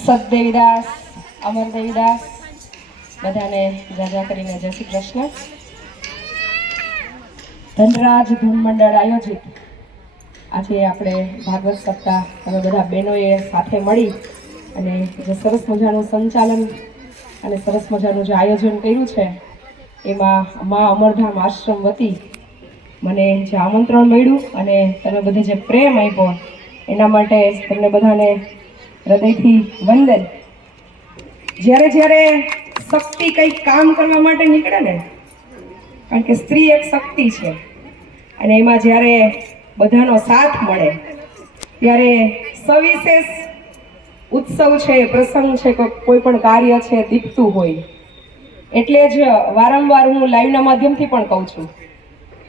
સદદેવીદાસ અમરદેવીદાસ બધાને જાજા કરીને જય શ્રી કૃષ્ણ. ધનરાજ ધૂન મંડળ આયોજિત. આજે આપણે ભાગવત સપ્તાહ અમે બધા બહેનોએ સાથે મળી અને જે સરસ મજાનું સંચાલન અને સરસ મજાનું જે આયોજન કર્યું છે, એમાં મા અમરધામ આશ્રમ વતી મને જે આમંત્રણ મળ્યું અને તમે બધે જે પ્રેમ આપ્યો, એના માટે તમને બધાને હૃદયથી વંદન. જ્યારે જ્યારે શક્તિ કંઈક કામ કરવા માટે નીકળે ને, કારણ કે સ્ત્રી એક શક્તિ છે, અને એમાં જ્યારે બધાનો સાથ મળે, ત્યારે સવિશેષ ઉત્સવ છે, પ્રસંગ છે, કોઈ પણ કાર્ય છે, દીપતું હોય. એટલે જ વારંવાર હું લાઈવના માધ્યમથી પણ કહું છું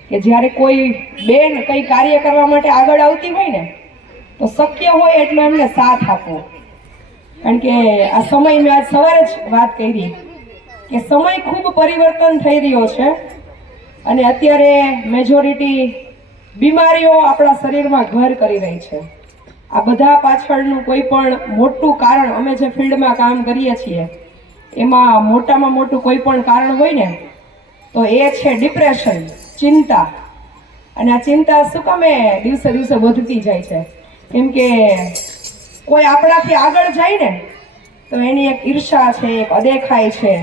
કે જ્યારે કોઈ બેન કંઈ કાર્ય કરવા માટે આગળ આવતી હોય ને તો શક્ય હોય એટલો એમને સાથ આપો. કારણ કે આ સમય મેં આજ સવારે જ વાત કરી કે સમય ખૂબ પરિવર્તન થઈ રહ્યો છે અને અત્યારે મેજોરિટી બીમારીઓ આપણા શરીરમાં ઘર કરી રહી છે. આ બધા પાછળનું કોઈ પણ મોટું કારણ અમે જે ફિલ્ડમાં કામ કરીએ છીએ, એમાં મોટામાં મોટું કોઈ પણ કારણ હોય ને, તો એ છે ડિપ્રેશન ચિંતા. અને આ ચિંતા શું કામે દિવસે દિવસે વધતી જાય છે. કેમ કે કોઈ આપણાથી આગળ જાય ને, તો એની એક ઈર્ષા છે, એક અદેખાય છે.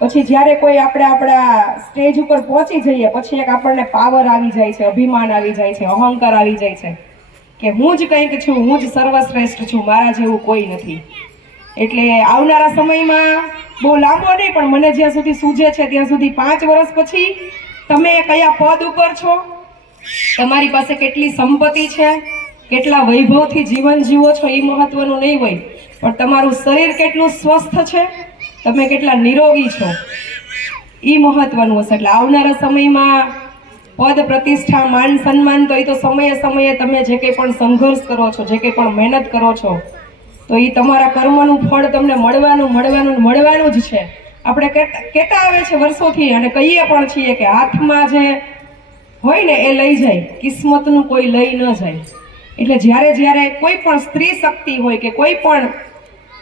પછી જ્યારે કોઈ આપણે આપણા સ્ટેજ ઉપર પહોંચી જઈએ, પછી એક આપણને પાવર આવી જાય છે, અભિમાન આવી જાય છે, અહંકાર આવી જાય છે કે હું જ કંઈક છું, હું જ સર્વશ્રેષ્ઠ છું, મારા જેવું કોઈ નથી. એટલે આવનારા સમયમાં બહુ લાંબો નહીં, પણ મને જ્યાં સુધી સૂઝે છે, ત્યાં સુધી પાંચ વર્ષ પછી તમે કયા પદ ઉપર છો? તમારી પાસે કેટલી સંપત્તિ છે? કેટલા વૈભવથી જીવન જીવો છો એ મહત્વનું નહીં હોય. પણ તમારું શરીર કેટલું સ્વસ્થ છે? તમે કેટલા નિરોગી છો? એ મહત્વનું હશે. એટલે આવનારા સમયમાં પદ પ્રતિષ્ઠા, માન સન્માન, તો એ તો સમયે સમયે તમે જે કંઈ પણ સંઘર્ષ કરો છો, જે કંઈ પણ મહેનત કરો છો, તો એ તમારા કર્મનું ફળ તમને મળવાનું મળવાનું મળવાનું જ છે. આપણે કહેતા આવે છે વર્ષોથી અને કહીએ પણ છીએ કે હાથમાં જે હોય ને એ લઈ જાય. કિસ્મતનું કોઈ લઈ ન જાય. એટલે જ્યારે જ્યારે કોઈ પણ સ્ત્રી શક્તિ હોય કે કોઈ પણ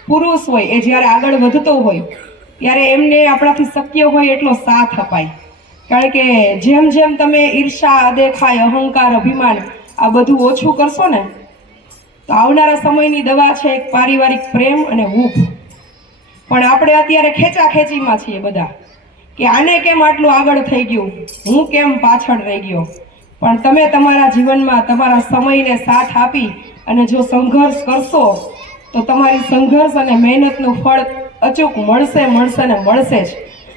પુરુષ હોય, એ જ્યારે આગળ વધતો હોય, ત્યારે એમને આપણાથી શક્ય હોય એટલો સાથ અપાય. કારણ કે જેમ જેમ તમે ઈર્ષા, અદેખાય, અહંકાર, અભિમાન આ બધું ઓછું કરશો ને, તો આવનારા સમયની દવા છે એક પારિવારિક પ્રેમ અને હૂફ પણ આપણે અત્યારે ખેંચા ખેંચીમાં છીએ બધા, કે આને કેમ આટલું આગળ થઈ ગયું? હું કેમ પાછળ રહી ગયો? પણ તમે તમારા જીવનમાં તમારા સમયને સાથ આપી અને જો સંઘર્ષ કરશો, તો તમારી સંઘર્ષ અને મહેનતનું ફળ અચૂક મળશે મળશે ને મળશે જ.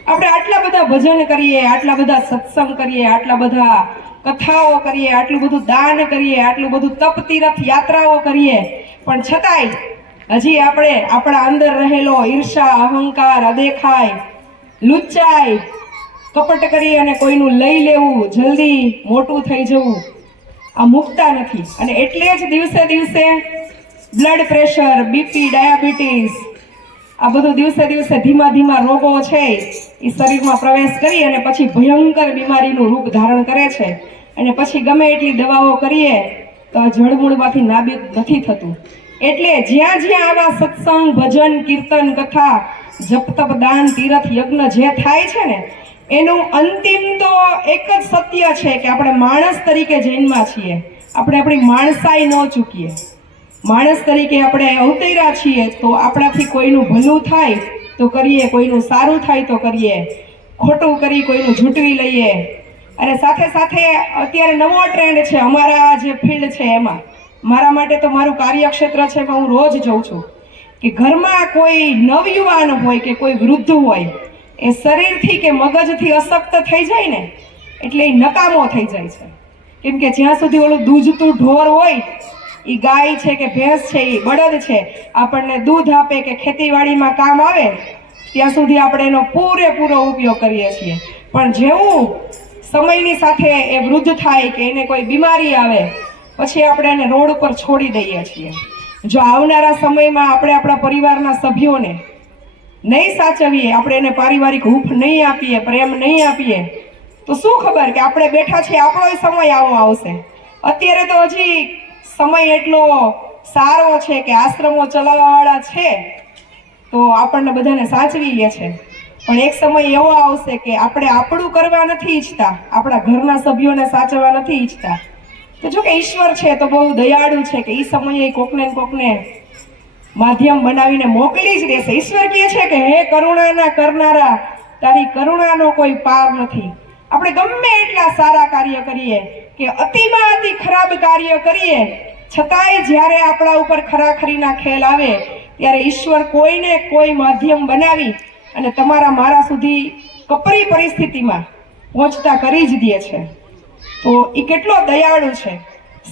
આપણે આટલા બધા ભજન કરીએ, આટલા બધા સત્સંગ કરીએ, આટલા બધા કથાઓ કરીએ, આટલું બધું દાન કરીએ, આટલું બધું તપ તીરથ યાત્રાઓ કરીએ. પણ છતાંય હજી આપણે આપણા અંદર રહેલો ઈર્ષા, અહંકાર, અદેખાય લુચ્ચાઈ કપટ કરી અને કોઈનું લઈ લેવું, જલ્દી મોટું થઈ જવું. આ મુકતા નથી. અને એટલે જ દિવસે દિવસે બ્લડ પ્રેશર બીપી ડાયાબિટીસ આ બધું દિવસે દિવસે ધીમા ધીમા રોગો છે. એ શરીરમાં પ્રવેશ કરી અને પછી ભયંકર બીમારીનું રૂપ ધારણ કરે છે. અને પછી ગમે એટલી દવાઓ કરીએ, તો જળમૂળમાંથી નાબીદ નથી થતું. એટલે જ્યાં જ્યાં આવા સત્સંગ, ભજન, કીર્તન, કથા, જપ, તપ, દાન, તીરથ, યજ્ઞ જે થાય છે ને એનું અંતિમ તો એક જ સત્ય છે કે આપણે માણસ તરીકે જન્મા છીએ. આપણે આપણી માણસાઈ ન ચૂકીએ. માણસ તરીકે આપણે અવતર્યા છીએ તો આપણાથી કોઈનું ભલું થાય તો કરીએ, કોઈનું સારું થાય તો કરીએ. ખોટું કરી કોઈનું ઝૂંટવી લઈએ. અને સાથે સાથે અત્યારે નવો ટ્રેન્ડ છે અમારા જે ફિલ્ડ છે એમાં. મારા માટે તો મારું કાર્યક્ષેત્ર છે એમાં હું રોજ જઉં છું. કે ઘરમાં કોઈ નવયુવાન હોય કે કોઈ વૃદ્ધ હોય એ શરીરથી કે મગજથી અશક્ત થઈ જાય ને, એટલે એ નકામો થઈ જાય છે. કેમ કે જ્યાં સુધી ઓલું દૂધતું ઢોર હોય એ ગાય છે કે ભેંસ છે એ બળદ છે, આપણને દૂધ આપે કે ખેતીવાડીમાં કામ આવે, ત્યાં સુધી આપણે એનો પૂરેપૂરો ઉપયોગ કરીએ છીએ. પણ જેવું સમયની સાથે એ વૃદ્ધ થાય કે એને કોઈ બીમારી આવે, પછી આપણે એને રોડ ઉપર છોડી દઈએ છીએ. જો આવનારા સમયમાં આપણે આપણા પરિવારના સભ્યોને નહીં સાચવીએ, આપણે એને પારિવારિક હૂફ નહીં આપીએ, પ્રેમ નહીં આપીએ. તો શું ખબર કે આપણે બેઠા છીએ આપણો સમય આવો આવશે. અત્યારે તો હજી સમય એટલો સારો છે કે આશ્રમો ચલાવવાવાળા છે, તો આપણને બધાને સાચવી લે છે. પણ એક સમય એવો આવશે કે આપણે આપણું કરવા નથી ઈચ્છતા, આપણા ઘરના સભ્યોને સાચવવા નથી ઈચ્છતા. તો જો કે ઈશ્વર છે તો બહુ દયાળુ છે કે એ સમયે કોકને કોકને માધ્યમ બનાવીને મોકલી જ દેશે. ઈશ્વર કહે છે કે, હે કરુણાના કરનારા, તારી કરુણાનો કોઈ પાર નથી. આપણે ગમે એટલા સારા કાર્ય કરીએ કે અતિમાં અતિ ખરાબ કાર્ય કરીએ, છતાંય જ્યારે આપણા ઉપર ખરાખરીના ખેલ આવે, ત્યારે ઈશ્વર કોઈને કોઈ માધ્યમ બનાવી અને તમારા મારા સુધી કપરી પરિસ્થિતિમાં પહોંચતા કરી જ દે છે. તો એ કેટલો દયાળુ છે.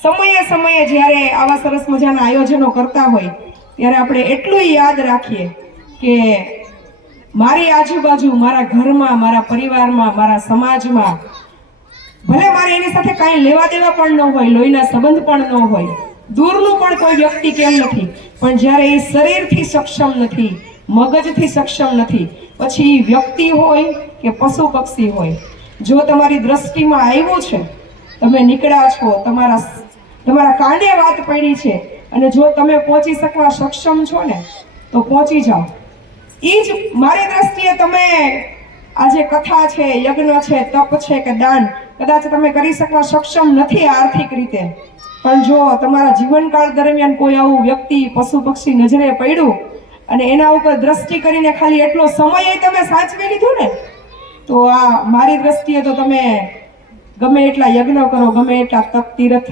સમયે સમયે જ્યારે આવા સરસ મજાના આયોજનો કરતા હોય ત્યારે આપણે એટલું યાદ રાખીએ કે મારી આજુબાજુ, મારા ઘરમાં, મારા પરિવારમાં, મારા સમાજમાં ભલે મારે એની સાથે કાંઈ લેવા દેવા પણ ન હોય, લોહીના સંબંધ પણ ન હોય, દૂરનું પણ કોઈ વ્યક્તિ કેમ નથી? પણ જ્યારે એ શરીરથી સક્ષમ નથી, મગજથી સક્ષમ નથી, પછી વ્યક્તિ હોય કે પશુ પક્ષી હોય, જો તમારી દ્રષ્ટિમાં આવ્યું છે, તમે નીકળ્યા છો, તમારા તમારા કાંડે વાત પડી છે અને જો તમે પહોંચી શકવા સક્ષમ છો ને, તો પહોંચી જાઓ. એ જ મારી દ્રષ્ટિએ તમે આ જે કથા છે, યજ્ઞ છે, તપ છે કે દાન, કદાચ તમે કરી શકવા સક્ષમ નથી આર્થિક રીતે. પણ જો તમારા જીવનકાળ દરમિયાન કોઈ આવું વ્યક્તિ, પશુ પક્ષી નજરે પડ્યું અને એના ઉપર દ્રષ્ટિ કરીને ખાલી એટલો સમય તમે સાચવી લીધો ને, તો આ મારી દ્રષ્ટિએ તો તમે ગમે એટલા યજ્ઞ કરો, ગમે એટલા તપ, તીરથ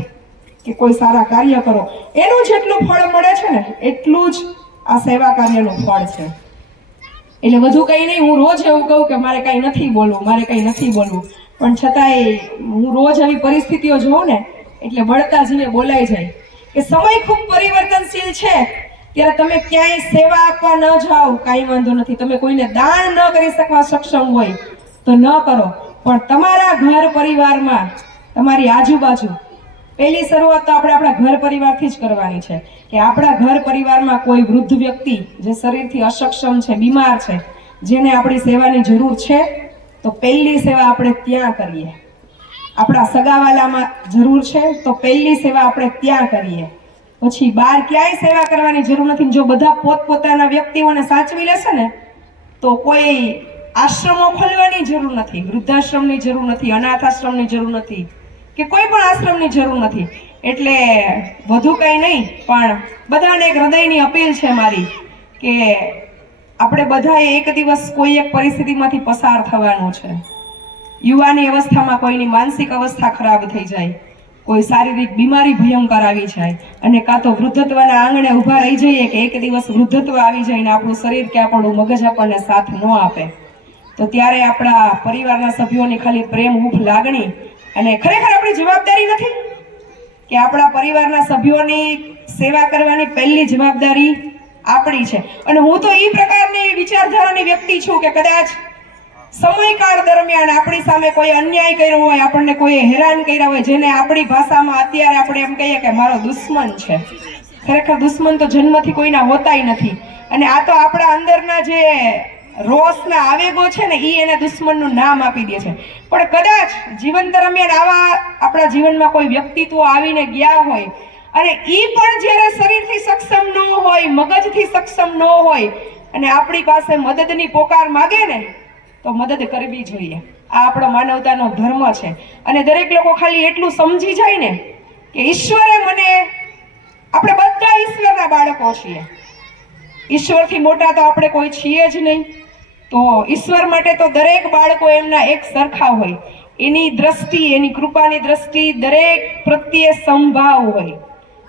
કે કોઈ સારા કાર્ય કરો, એનું જેટલું ફળ મળે છે ને, એટલું જ આ સેવા કાર્યનું ફળ છે. એટલે વધુ કંઈ નહીં, હું રોજ એવું કહું કે મારે કંઈ નથી બોલવું, મારે કંઈ નથી બોલવું. પણ છતાંય હું રોજ આવી પરિસ્થિતિઓ જોઉં ને, એટલે બળતા જીને બોલાઈ જાય. કે સમય ખૂબ પરિવર્તનશીલ છે, ત્યારે તમે ક્યાંય સેવા આપવા ન જાઓ, કાંઈ વાંધો નથી. તમે કોઈને દાન ન કરી શકવા સક્ષમ હોય તો ન કરો. પણ તમારા ઘર પરિવારમાં, તમારી આજુબાજુ પહેલી શરૂઆત તો આપણે આપણા ઘર પરિવારથી જ કરવાની છે કે આપણા ઘર પરિવારમાં કોઈ વૃદ્ધ વ્યક્તિ જે શરીરથી અસક્ષમ છે, બીમાર છે, જેને આપણી સેવાની જરૂર છે, તો પહેલી સેવા આપણે ત્યાં કરીએ. આપણા સગાવાલામાં જરૂર છે, તો પહેલી સેવા આપણે ત્યાં કરીએ. પછી બહાર ક્યાંય સેવા કરવાની જરૂર નથી. જો બધા પોતપોતાના વ્યક્તિઓને સાચવી લેશે ને, તો કોઈ આશ્રમો ખોલવાની જરૂર નથી, વૃદ્ધાશ્રમની જરૂર નથી અનાથ આશ્રમની જરૂર નથી કે કોઈ પણ આશ્રમની જરૂર નથી. એટલે વધુ કંઈ નહીં, પણ બધાને એક હૃદયની અપીલ છે મારી કે આપણે બધાએ એક દિવસ કોઈ એક પરિસ્થિતિમાંથી પસાર થવાનું છે. યુવાની અવસ્થામાં કોઈની માનસિક અવસ્થા ખરાબ થઈ જાય, કોઈ શારીરિક બીમારી ભયંકર આવી જાય, અને કાં તો વૃદ્ધત્વના આંગણે ઊભા રહી જઈએ કે એક દિવસ વૃદ્ધત્વ આવી જાય ને આપણું શરીર કે આપણું મગજ આપણને સાથ ન આપે. તો ત્યારે આપણા પરિવારના સભ્યોની ખાલી પ્રેમ હૂફ લાગણી અને ખરેખર આપણી જવાબદારી નથી કે આપણા પરિવારના સભ્યોની સેવા કરવાની પહેલી જવાબદારી આપણી છે. અને હું તો એ પ્રકારની વિચારધારાની વ્યક્તિ છું કે કદાચ સમયકાળ દરમિયાન આપણી સામે કોઈ અન્યાય કર્યો હોય, આપણને કોઈ હેરાન કર્યા હોય, જેને આપણી ભાષામાં અત્યારે આપણે એમ કહીએ કે મારો દુશ્મન છે. ખરેખર દુશ્મન તો જન્મથી કોઈના હોતાય નથી. અને આ તો આપણા અંદરના જે રોષના આવેગો છે ને એ એને દુશ્મનનું નામ આપી દે છે. પણ કદાચ જીવન દરમિયાન આવા આપણા જીવનમાં કોઈ વ્યક્તિત્વ આવીને ગયા હોય, અને એ પણ જ્યારે શરીરથી સક્ષમ ન હોય, મગજથી સક્ષમ ન હોય, અને આપણી પાસે મદદની પોકાર માગે ને, તો મદદ કરવી જોઈએ. આ આપણો માનવતાનો ધર્મ છે. અને દરેક લોકો ખાલી એટલું સમજી જાય ને, કે ઈશ્વરે મને, આપણે બધા ઈશ્વરના બાળકો છીએ. ઈશ્વરથી મોટા તો આપણે કોઈ છીએ જ નહીં. તો ઈશ્વર માટે તો દરેક બાળકો એમના એક સરખા હોય. એની દ્રષ્ટિ, એની કૃપાની દ્રષ્ટિ દરેક પ્રત્યે સંભાવ હોય.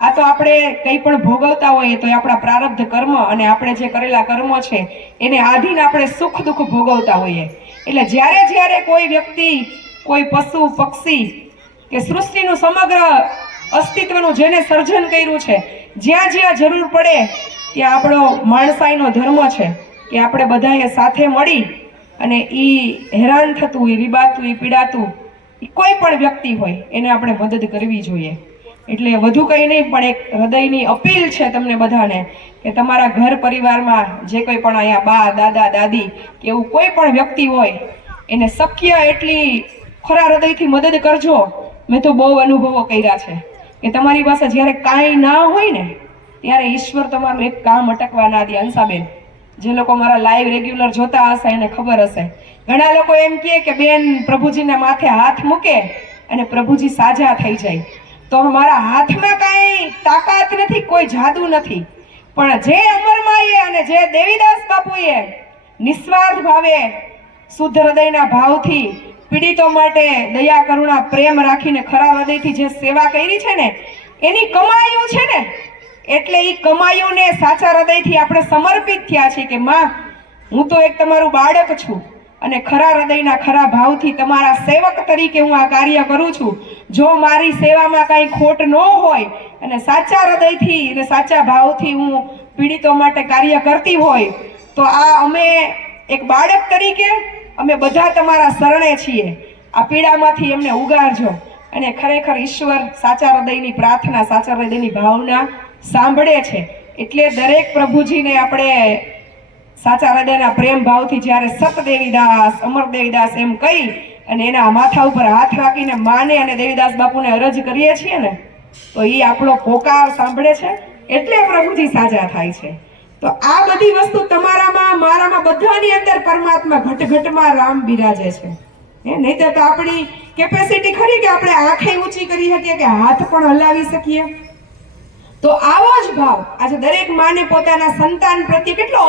આ તો આપણે કંઈ પણ ભોગવતા હોઈએ તો એ આપણા પ્રારબ્ધ કર્મ અને આપણે જે કરેલા કર્મો છે, એને આધીન આપણે સુખ દુઃખ ભોગવતા હોઈએ. એટલે જ્યારે જ્યારે કોઈ વ્યક્તિ, કોઈ પશુ, પક્ષી કે સૃષ્ટિનું સમગ્ર અસ્તિત્વનું જેને સર્જન કર્યું છે, જ્યાં જ્યાં જરૂર પડે ત્યાં આપણો માણસાઈનો ધર્મ છે. કે આપણે બધાએ સાથે મળી અને એ હેરાન થતું એ રીબાતું એ પીડાતું એ કોઈ પણ વ્યક્તિ હોય એને આપણે મદદ કરવી જોઈએ. એટલે વધુ કંઈ નહીં, પણ એક હૃદયની અપીલ છે તમને બધાને કે તમારા ઘર પરિવારમાં જે કોઈ પણ અહીંયા બા, દાદા, દાદી કે એવું કોઈ પણ વ્યક્તિ હોય, એને શક્ય એટલી ખરા હૃદયથી મદદ કરજો. મેં તો બહુ અનુભવો કર્યા છે કે તમારી પાસે જ્યારે કાંઈ ના હોય ને, ત્યારે ઈશ્વર તમારું એક કામ અટકવા ના દે અંસાબેન. જે લોકો મારા લાઈવ રેગ્યુલર જોતા હશે, એને ખબર હશે. ઘણા લોકો એમ કહે કે, બેન, પ્રભુજીના માથે હાથ મૂકે અને પ્રભુજી સાજા થઈ જાય. તો મારા હાથમાં કાંઈ તાકાત નથી, કોઈ જાદુ નથી. પણ જે અમરમાઈએ અને જે દેવીદાસ બાપુએ નિસ્વાર્થ ભાવે શુદ્ધ હૃદયના ભાવથી પીડિતો માટે દયા, કરુણા, પ્રેમ રાખીને ખરા હૃદયથી જે સેવા કરી છે ને, એની કમાયું છે ને એટલે એ કમાયુંને સાચા હૃદયથી આપણે સમર્પિત થયા છીએ કે માં, હું તો એક તમારું બાળક છું અને ખરા હૃદયના ખરા ભાવથી તમારા સેવક તરીકે હું આ કાર્ય કરું છું. જો મારી સેવામાં કાંઈ ખોટ ન હોય અને સાચા હૃદયથી અને સાચા ભાવથી હું પીડિતો માટે કાર્ય કરતી હોય, તો આ અમે એક બાળક તરીકે અમે બધા તમારા શરણે છીએ. આ પીડામાંથી અમને ઉગારજો અને ખરેખર ઈશ્વર સાચા હૃદયની પ્રાર્થના, સાચા હૃદયની ભાવના સાંભળે છે. એટલે દરેક પ્રભુજીને આપણે સાચા હૃદયના પ્રેમ ભાવથી જ્યારે સત દેવીદાસ અમર દેવીદાસ એમ કહી અને એના માથા ઉપર હાથ રાખીને માને અને દેવીદાસ બાપુને અરજ કરીએ છીએ ને, તો એ આપણો પોકાર સાંભળે છે. એટલે પ્રભુજી સાજા થાય છે. તો આ બધી વસ્તુ તમારામાં, મારામાં બધાની અંદર પરમાત્મા ઘટ ઘટમાં રામ બિરાજે છે. હે નહીં તો આપણી કેપેસિટી ખરી કે આપણે આંખે ઊંચી કરી શકીએ કે હાથ પણ હલાવી શકીએ? તો આવો જ ભાવ. આજે દરેક માને પોતાના સંતાન પ્રત્યે કેટલો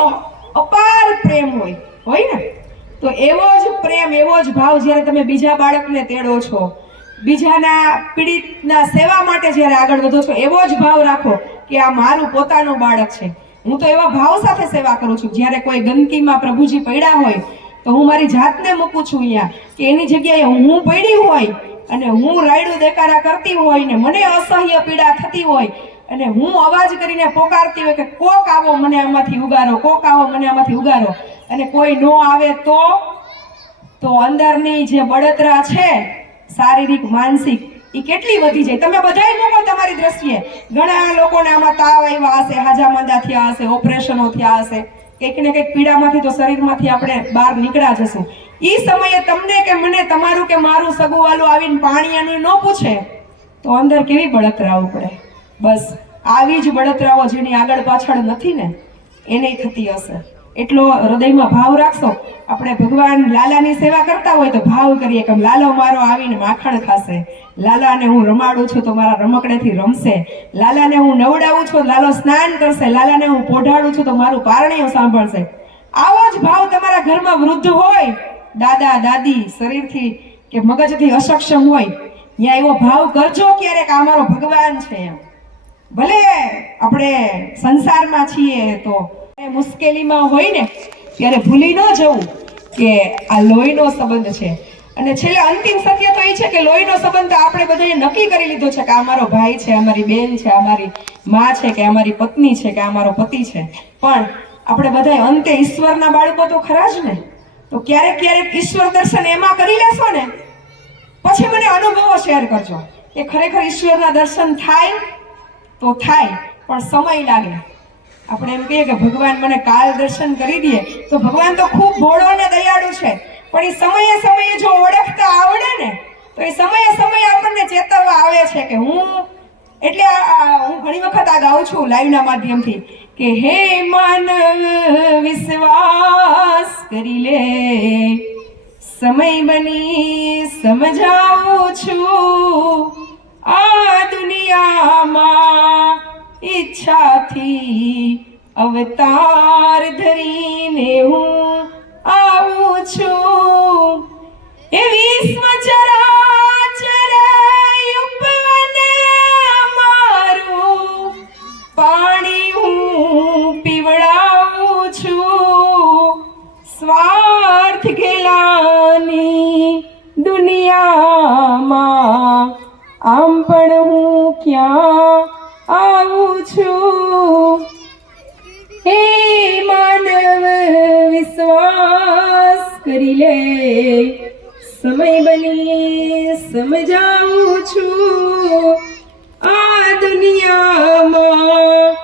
અપાર પ્રેમ હોય. હોય ને? તો એવો જ પ્રેમ, એવો જ ભાવ જ્યારે તમે બીજા બાળકને તેડો છો, બીજાના પીડિતના સેવા માટે જ્યારે આગળ વધો છો, એવો જ ભાવ રાખો કે આ મારું પોતાનું બાળક છે. હું તો એવા ભાવ સાથે સેવા કરું છું. જ્યારે કોઈ ગંદકીમાં પ્રભુજી પડ્યા હોય, તો હું મારી જાતને મૂકું છું અહીંયા કે એની જગ્યાએ હું પડી હોય અને હું રાયડું દેકારા કરતી હોય ને મને અસહ્ય પીડા થતી હોય અને હું અવાજ કરીને પોકારતી હોય કે કોક આવો મને આમાંથી ઉગારો, કોક આવો મને આમાંથી ઉગારો. અને કોઈ નો આવે તો તો અંદરની જે બળતરા છે, શારીરિક, માનસિક એ કેટલી વધી જાય. તમે બધાય મૂકો તમારી દ્રષ્ટિએ. ઘણા લોકોને આમાં તાવ આવ્યા હશે, હાજા માંદા થયા હશે, ઓપરેશનો થયા હશે. કંઈક ને કંઈક પીડામાંથી તો શરીરમાંથી આપણે બહાર નીકળ્યા જશું. એ સમયે તમને કે મને, તમારું કે મારું સગુવાલું આવીને પાણી ન પૂછે, તો અંદર કેવી બળતરાઓ પડે? બસ આવી જ બળતરાઓ જેની આગળ પાછળ નથી ને એને થતી હશે. એટલો હૃદયમાં ભાવ રાખશો. આપણે ભગવાન લાલાની સેવા કરતા હોય તો ભાવ કરીએ કે લાલો મારો આવીને માખણ ખાશે. લાલાને હું રમાડું છું તો મારા રમકડેથી રમશે. લાલાને હું નવડાવું છું, લાલો સ્નાન કરશે. લાલાને હું પોઢાડું છું તો મારું પારણિયું સાંભળશે. આવો જ ભાવ તમારા ઘરમાં વૃદ્ધ હોય. દાદા, દાદી, શરીરથી કે મગજથી અસક્ષમ હોય. ત્યાં એવો ભાવ કરજો ક્યારેક, આ મારો ભગવાન છે એમ. ભલે આપણે સંસારમાં છીએ તો મુશ્કેલીમાં હોય ને, ત્યારે ભૂલી ન જવું કે આ લોહીનો સંબંધ છે. અને છેલ્લે અંતિમ સત્ય તો એ છે કે લોહીનો સંબંધ આપણે બધાએ નક્કી કરી લીધો છે કે આ મારો ભાઈ છે અમારી બેન છે અમારી મા છે કે અમારી પત્ની છે કે અમારો પતિ છે. પણ આપણે બધાએ અંતે ઈશ્વરના બાળકો તો ખરા જ ને. તો ક્યારેક ક્યારેક ઈશ્વર દર્શન એમાં કરી લેશો ને, પછી મને અનુભવો શેર કરજો. કે ખરેખર ઈશ્વરના દર્શન થાય તો થાય, પણ સમય લાગે. આપણે એમ કહીએ કે ભગવાન મને કાલ દર્શન કરી દે, તો ભગવાન તો ખૂબ ભોળો અને દયાળુ છે. પણ એ સમયે સમયે જો ઓળખતા આવડે ને, તો એ સમયે સમયે આપણને ચેતવવા આવે છે કે હું, એટલે હું ઘણી વખત આ ગાઉં છું લાઈવના માધ્યમથી કે હે માનવ, વિશ્વાસ કરી લે. સમય બની, સમજાવું છું. અવતાર ધરીને હું આવું છું. એ વિશ્વ ચરાચર ઉપવન મારું પાણી હું પીવડાવું છું. સ્વાર્થ ગેલાની દુનિયામાં આમ પણ હું ક્યાં લે. સમય બની, સમજાવું છું. આ દુનિયામાં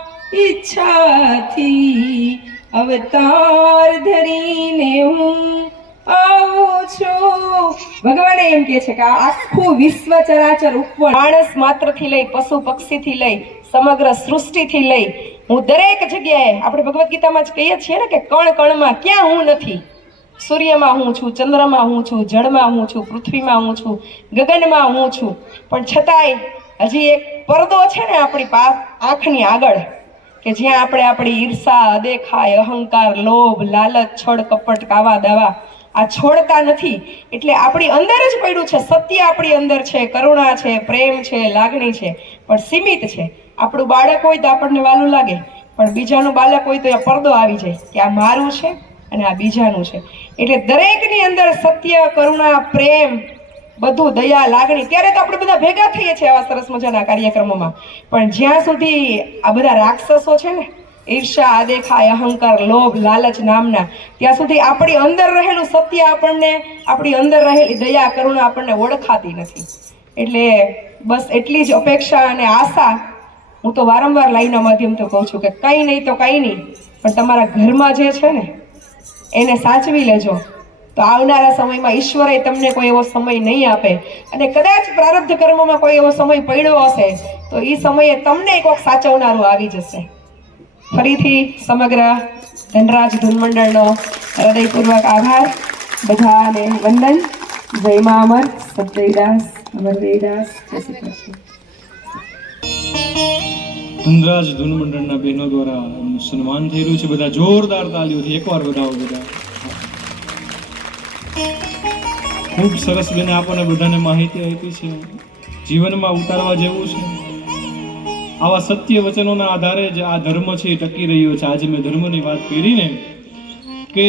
ઈચ્છાથી અવતાર ધરીને હું આવું છું. ભગવાને એમ કહે છે કે આખું વિશ્વ ચરાચર ઉપર માણસ માત્રથી લઈ, પશુ પક્ષીથી લઈ, સમગ્ર સૃષ્ટિથી લઈ, હું દરેક જગ્યાએ, આપણે ભગવદ્ ગીતામાં જ કહીએ છીએ ને કે કણ કણમાં ક્યાં હું નથી. સૂર્યમાં હું છું, ચંદ્રમાં હું છું, જળમાં હું છું, પૃથ્વીમાં હું છું, ગગનમાં હું છું. પણ છતાંય હજી એક પરદો છે ને આપણી પા, આંખની આગળ, કે જ્યાં આપણે આપણી ઈર્ષા અદેખાય અહંકાર, લોભ, લાલચ, છળ, કપટ, કાવા, દાવા, આ છોડતા નથી. એટલે આપણી અંદર જ પડ્યું છે, સત્ય આપણી અંદર છે, કરુણા છે, પ્રેમ છે, લાગણી છે, પણ સીમિત છે. આપણું બાળક હોય તો આપણને વાલું લાગે, પણ બીજાનું બાળક હોય તો એ પડદો આવી જાય, કે આ મારું છે અને આ બીજાનું છે. એટલે દરેકની અંદર સત્ય, કરુણા, પ્રેમ, બધું, દયા, લાગણી, ત્યારે તો આપણે બધા ભેગા થઈએ છીએ આવા સરસ મજાના કાર્યક્રમોમાં. પણ જ્યાં સુધી આ બધા રાક્ષસો છે ને ઈર્ષા આદેખાય, અહંકાર, લોભ, લાલચ નામના, ત્યાં સુધી આપણી અંદર રહેલું સત્ય આપણને, આપણી અંદર રહેલી દયા, કરુણા આપણને ઓળખાતી નથી. એટલે બસ એટલી જ અપેક્ષા અને આશા. હું તો વારંવાર લાઈનના માધ્યમથી કહું છું કે કંઈ નહીં તો કંઈ નહીં, પણ તમારા ઘરમાં જે છે ને એને સાચવી લેજો. તો આવનારા સમયમાં ઈશ્વરે તમને કોઈ એવો સમય નહીં આપે. અને કદાચ પ્રારબ્ધ કર્મમાં કોઈ એવો સમય પડ્યો હશે, તો એ સમયે તમને કોઈક સાચવનારું આવી જશે. ફરીથી સમગ્ર ધનરાજ ધૂનમંડળનો હૃદયપૂર્વક આભાર. બધાને વંદન. જય મા અમર. સત્યદાસ અમરદેવદાસ જય શ્રી કૃષ્ણ. ધનરાજ ધૂન મંડળના બહેનો દ્વારા સન્માન થઈ રહ્યું છે. બધા જોરદાર તાલીઓથી એકવાર બધાઓ બધા. ખૂબ સરસ બેને આપણને બધાને માહિતી આપી છે. જીવનમાં ઉતારવા જેવું છે. આવા સત્ય વચનોના આધારે જ આ ધર્મ છે ટકી રહ્યો છે. આજે મેં ધર્મની વાત કરી ને કે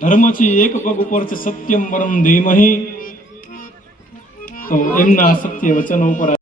ધર્મ છે એક પગ ઉપર છે. સત્યમ પરમ ધીમહી. તો એમના સત્ય વચનો ઉપર